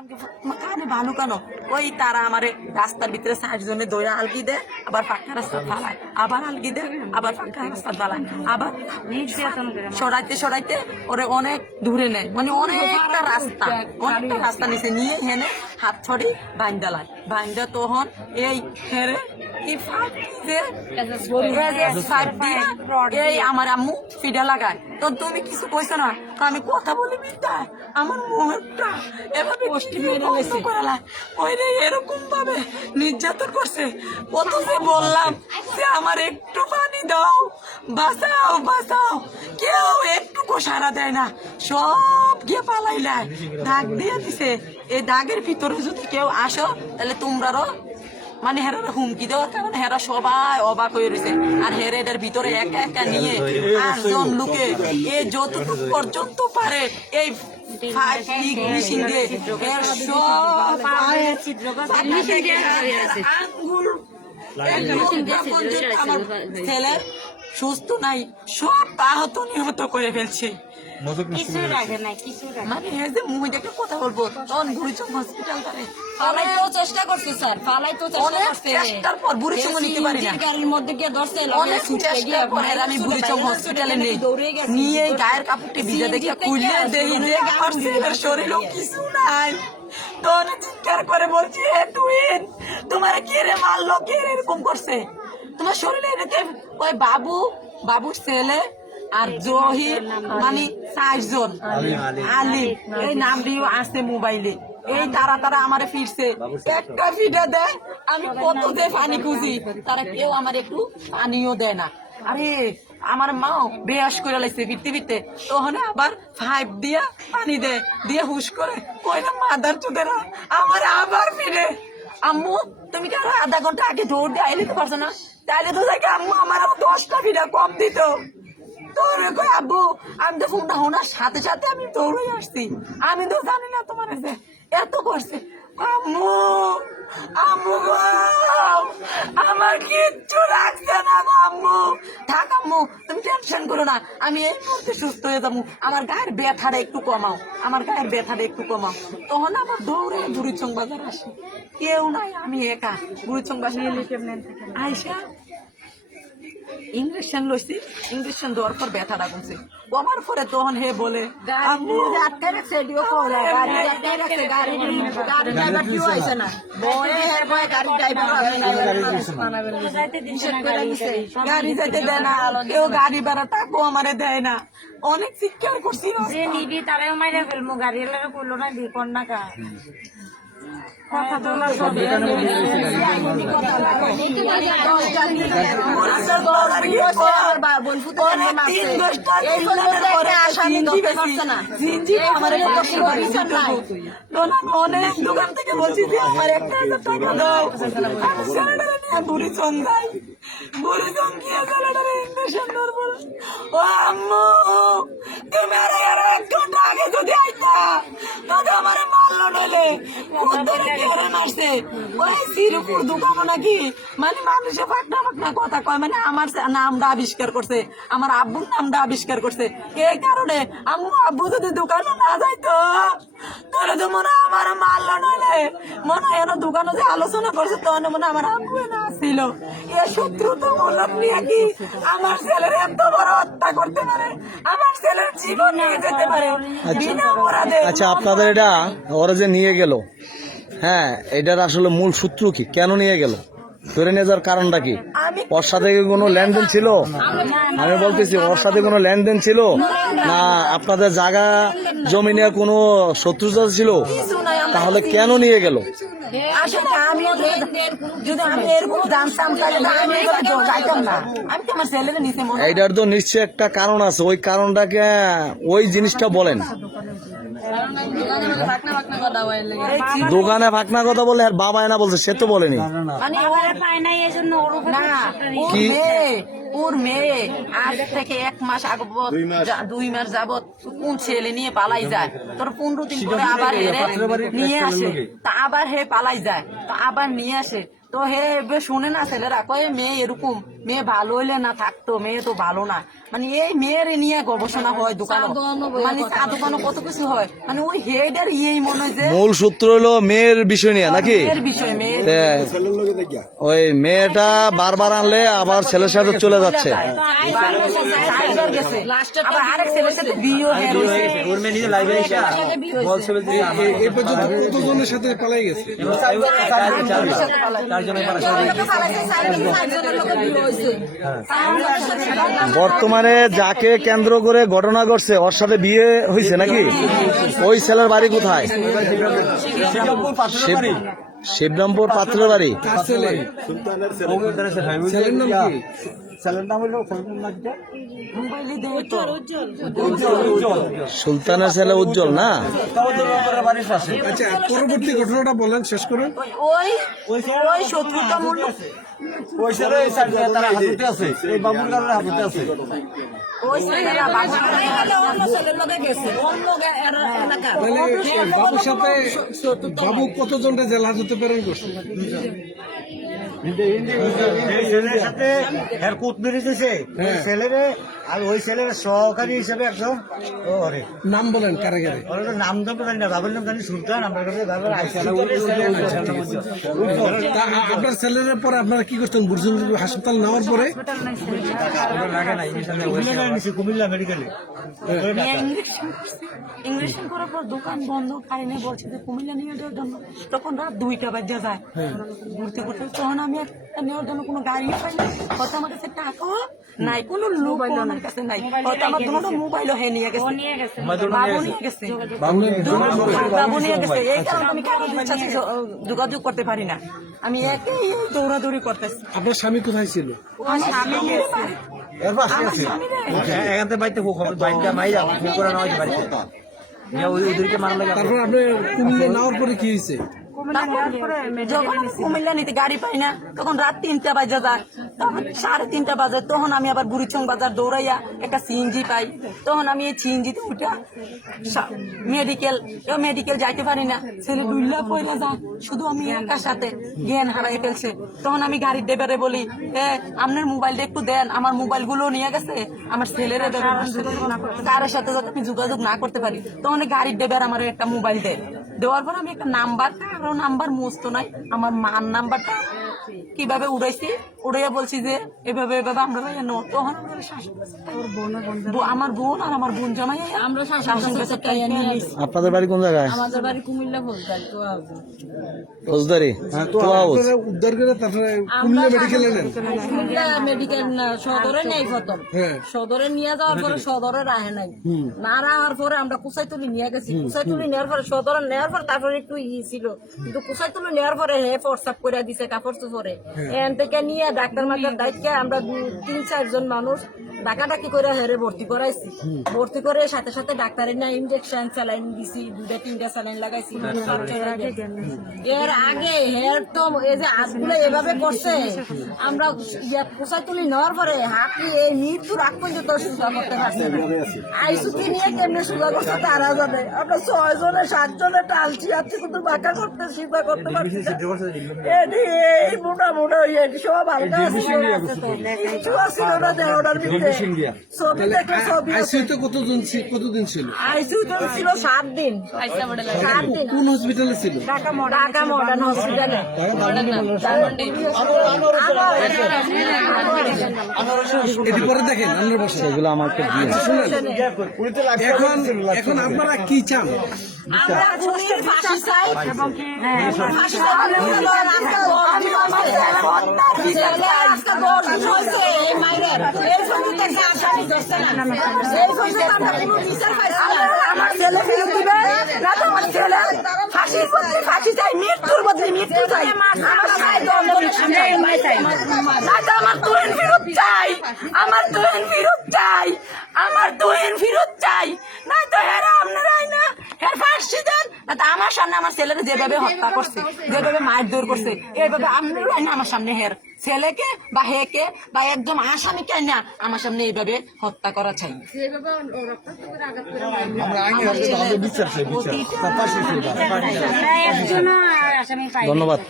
আমি ভালো কেন ওই তারা আমার রাস্তার ভিতরে 60 জনে দইয়া আলগি দেয়, আবার পাক্কা রাস্তা ফালায়, আবার আলগি দেয়, আবার পাক্কা রাস্তা ফালায়, আবার সরাইতে সরাইতে ওরে অনেক দূরে নেয়, মানে অনেকটা রাস্তা নিচে নিয়ে হেনে হাত ছড়ি বাইন্দালায় বাইন্দা তখন এই হেরে এই আমার আম্মু ফিডা লাগায়। তো তুমি কিছু কইছো না, তো আমি কথা বলি বিদ্যা আমার মুখটা এভাবে এরকম ভাবে নির্যাতন করছে। প্রথমে বললাম যে আমার একটু পানি দাও, বাঁচাও বাঁচাও, কেউ একটুকু সাড়া দেয় না, সব গিয়ে পালাইলায়, দাগ দিয়ে দিছে। এই দাগের ভিতরে যদি কেউ আসো তাহলে তোমরারও মানে হেরার হুমকি দেওয়ার কারণে হেরা সবাই অবাক হয়ে রয়েছে। আর হেরেদের ভিতরে একা একা নিয়ে 8 জন লোকে এ যতটুকু পর্যন্ত পারে এই ছেলে সুস্থ নাই, সব আহত নিহত করে ফেলছে। মানে মুখ দেখে কথা বলবো তখন বুড়িচং হসপিটাল ফালাইতেও চেষ্টা করছে স্যার, ফালাইতেও চেষ্টা করছে, চেষ্টার পর বুড়িচং নিতে পারি না, গাড়ির মধ্যে গিয়ে ধরছে, অনেক চেষ্টার পর আমি বুড়িচং হসপিটালে নেই নিয়ে গায়ের কাপড়টি ভিজে দেখে খুললে দেখি যে আমার ছেলের শরীরও কিছু নাই। তো অনেক চিৎকার করে বলছি, টুইন তোমার কে রে মারলো, কে এরকম করছে তোমার শরীরে? এটাকে ওই বাবুর ছেলে আর জহির মানে 4 জন, আলী এই নাম দিয়েও আছে মোবাইলে। এই তারা আমারে ফিরছে, একটা ফিডা দেয়, আমি কত যে পানি খুঁজি, তারা কেউ আমার একটু পানিও দেয় না। আরে আমার মাও বেয়াস করে লাগছে ফিরতে তখন আবার 5 দিয়া পানি দেয়, দিয়ে হুশ করে কই না মাদার চোদেরা আমার আবার ফিরে। আম্মু তুমি কি আরো আধা ঘন্টা আগে দৌড় দিয়ে আইলে পারছো না? তাইলে তো দেখে আম্মু আমার আরো 10টা ফিডা কম দিত। আব্বু আমি তো ফোনটা হোনার সাথে সাথে আমি দৌড়ে আসছি, আমি তো জানি না তোমার এত করছে। আম্মু আম্মু আমার কিচ্ছু লাগছে না গো আম্মু, থাক আম্মু তুমি টেনশন করো না, আমি এই মুহূর্তে সুস্থ হয়ে যাবো, আমার গায়ের ব্যথাটা একটু কমাও, আমার গায়ের ব্যথাটা একটু কমাও। তখন আমার দৌড়ে বুড়িচং বাজার আসে, কেউ নাই, আমি একা বুড়িচং বাজার আইসা ইঞ্জেকশন লইছি, ইঞ্জেকশন দেওয়ার পর ব্যথাটা কমছে, কমার পরে তখন হে বলে গাড়ি যাইতে দেয় না, কেউ গাড়ি ভাড়া টাকাও আমারে দেয় না, অনেক চিৎকার করছি নিবি তারাও মাইরা ফেলবো, গাড়ি এলাকা করলো না দিয়ে কর না কা কথা বলা সব অনেক দোকান থেকে বলছি যে আমার 1000 টাকা দাও, বুড়িচং যাই, বুড়িচং গিয়ে ইঞ্জেকশন ধরবো। ও আম্মু তুমি আর 1 ঘন্টা আগে যদি আইতা তাহলে আমার মারলো নইলে মারছে ওই শ্রীপুর দোকানও নাকি, মানে মানুষে ফাঁকনা কথা কয়, মানে আমার নামটা আবিষ্কার করছে, আমার আব্বুর নামটা আবিষ্কার করছে। এই কারণে আব্বু যদি দোকানে না যাইতো তাহলে তো মনে হয় আমার মারলো নইলে মনে হয় এনে দোকানে যে আলোচনা করছে তখন মনে হয় আমার আব্বু না ছিল। এ শত্রুতা মূলক নিয়ে কি আমার ছেলের এত বড় হত্যা করতে পারে, আমার ছেলের জীবন নিয়ে যেতে পারে বিনা অপরাধে। আচ্ছা আপনাদের এটা ওরা যে নিয়ে গেল, হ্যাঁ এটার আসলে মূল সূত্র কি, কেন নিয়ে গেল, ধরে নিয়ে যাওয়ার কারণটা কি? ওর সাথে কোনো লেনদেন ছিল? আমি বলতেছি ওর সাথে কোনো লেনদেন ছিল না আপনাদের জায়গা জমি নিয়ে কোনো শত্রুতা ছিল? তাহলে কেন নিয়ে গেল? আসলে আমি যদি আমি এরকম জানতাম তাহলে আমি যাইতাম না, আমি তো আমার ছেলেকে নিতে মনে। এইটার তো নিশ্চয়ই একটা কারণ আছে, ওই কারণটাকে ওই জিনিসটা বলেন। দোকানে ফাঁকনা কথা বলে আর বাবা না বলছে, সে তো বলেনি। কি ওর মেয়ে আজ থেকে 1 মাস আগে 2 মাস যাবত কোন ছেলে নিয়ে পালাই যায়, তোর 15 দিন পরে আবার নিয়ে আসে, তা আবার হে পালাই যায়, তা আবার নিয়ে আসে, তো হে এবার শুনে না ছেলেরা কয়ে মেয়ে এরকম, মেয়ে ভালো হইলে না থাকতো, মেয়ে তো ভালো না, মানে এই মেয়ের নিয়ে গবেষণা হয় দোকানে, মানে চা দোকানে কত কিছু হয়, মানে ওই হেডের ইয়েই মনে হয় যে মূল সূত্র হলো মেয়ের বিষয় নিয়ে নাকি? মেয়ের বিষয়, মেয়ের ওই মেয়েটা বারবার আনলে আবার ছেলের সাথে চলে যাচ্ছে। চারবার গেছে, আবার আরেক ছেলের সাথে বিয়েও হয়ে রয়েছে। কতজনের সাথে পালাই গেছে? বর্তমানে যাকে কেন্দ্র করে ঘটনা ঘটছে ওর সাথে বিয়ে হয়েছে নাকি? ওই ছেলের বাড়ি কোথায়? শিবরামপুর পাত্রের বাড়ি। ছেলের নাম কি? সুলতানের ছেলে উজ্জ্বল না? আচ্ছা, পরবর্তী ঘটনাটা বলেন, শেষ করুন। ওই ওই শত্রুতা মূল্য ওই ছেলেরা বাবুর সাথে বাবু কতজনটা জেল হাজতে প্রেরণ করছে? ছেলের সাথে কুতমিরি দিছে ছেলেরে, আর ওই ছেলের সহকারী হিসেবে একজন নাম বলেন কারে কারে? নাম তো জানি না, বাবার নাম জানি সুলতান, আমার কাছে বাবার তা আপনার ছেলের পরে আপনারা কি করতেন? বুঝছেন হাসপাতাল নেওয়ার পরে কুমিল্লা মেডিকেলে ইংলিশন করার পর দোকান বন্ধ, কাহিনী বলছে যে কুমিল্লা নিয়ে যাওয়ার জন্য। তখন রাত 2টা বাজে যায় ঘুরতে ঘুরতে, তখন আমি একটা নেওয়ার জন্য কোনো গাড়ি পাই না, হয়তো আমার কাছে টাকাও নাই, কোনো লোক আমার কাছে নাই, হয়তো আমার দুটো মোবাইলও হে নিয়ে গেছে, বাবু নিয়ে গেছে, বাবু নিয়ে গেছে। এই কারণে আমি কারোর সাথে যোগাযোগ করতে পারি না, আমি একই দৌড়াদৌড়ি করতেছি। আপনার স্বামী কোথায় ছিল? আমার স্বামী গেছে, আমার স্বামী তারপর আপনি কুমিল্লা নেওয়ার পরে কি হয়েছে? যখন কুমিল্লা নিতে গাড়ি পাই না, তখন রাত 3টা বাজে যায়, তখন 3:30 বাজে, তখন আমি আবার বুড়িচং বাজার দৌড়াইয়া একটা সিএনজি পাই, তখন আমি এই সিএনজিতে উঠা মেডিকেল যাইতে পারি না, ছেলে ডুল্লা পড়ে যায়, শুধু আমি একার সাথে জ্ঞান হারাই ফেলছে। তখন আমি গাড়ির ড্রাইভারে বলি, আপনার মোবাইলটা একটু দেন, আমার মোবাইল গুলো নিয়ে গেছে, আমার ছেলেরা কারোর সাথে যাতে আমি যোগাযোগ না করতে পারি। তখন গাড়ির ড্রাইভার আমার একটা মোবাইল দেয়, দেওয়ার পর আমি একটা নাম্বার, কারো নাম্বার মুছতো নাই, আমার মার নাম্বারটা কিভাবে উড়াইছি, উড়াইয়া বলছি যে এভাবে এভাবে আমরা তখন আমার বোন আর আমার বোন জামাই আমরা শাসন কাছে আপনাদের বাড়ি কোন জায়গায়? আমাদের বাড়ি কুমিল্লা ফৌজদারি আপনারা উদ্ধার করে তারপরে কুমিল্লা মেডিকেলে নেন? কুমিল্লা মেডিকেল না, সদরে নেই প্রথম, সদরে নিয়ে যাওয়ার পরে সদরে রাহে নাই, না রাহার পরে আমরা কুচাইতুলি নিয়ে গেছি, কুচাইতুলি নেওয়ার পরে সদরে নেওয়ার পর তারপরে একটু ছিল, কিন্তু কুচাইতুলি নেওয়ার পরে হে প্রস্তাব করে দিছে কাপড় চোপড়ে, এখান থেকে নিয়ে ডাক্তার মাক্তার দায়িত্বে আমরা 3-4 জন মানুষ ডাকাডাকি করে হেরে ভর্তি করাইছি, ভর্তি করে সাথে সাথে ডাক্তারের না ইনজেকশন স্যালাইন দিছি, 2-3টা স্যালাইন লাগাইছি। এর আগে হের তো এই যে হাতগুলো এভাবে করছে, আমরা পোষায় তুলি নেওয়ার পরে হাত এই মৃত্যুর আগ পর্যন্ত সুস্থ করতে পারছি না, আইসুকে নিয়ে কেমনে সুস্থ করতে তারা যাবে, আমরা 6 জনে 7 জনে টালছি আছি, কিন্তু বাঁকা করতে সিধা করতে পারছি না, এই মোটা মোটা সব হালকা কতদিন ছিল? আইসিইউতে ছিল 7 দিন। কোন হসপিটালে ছিল? ঢাকা মডার্ন হসপিটালে। এটি পরে দেখেন আপনার বাসায়, এগুলো আমাকে দিয়ে এখন আপনারা কি চান? আমরা ফাঁসি চাই এবং কি ফাঁসি চাই, মৃত্যুর বদলে মৃত্যু চাই, আমার তুহিন ফিরত চাই, আমার তুহিন ফিরত চাই, আমার তুহিন ফিরত চাই, না তো হেরা আপনারাই না হের ফাঁসি দেন, না তো আমার সামনে আমার ছেলেকে যেভাবে হত্যা করছে, যেভাবে মারধর করছে, এইভাবে আপনারাই না আমার সামনে হের ছেলেকে বা হেকে বা একদম আসামিকে না আমার সামনে এইভাবে হত্যা করা চাই। ধন্যবাদ।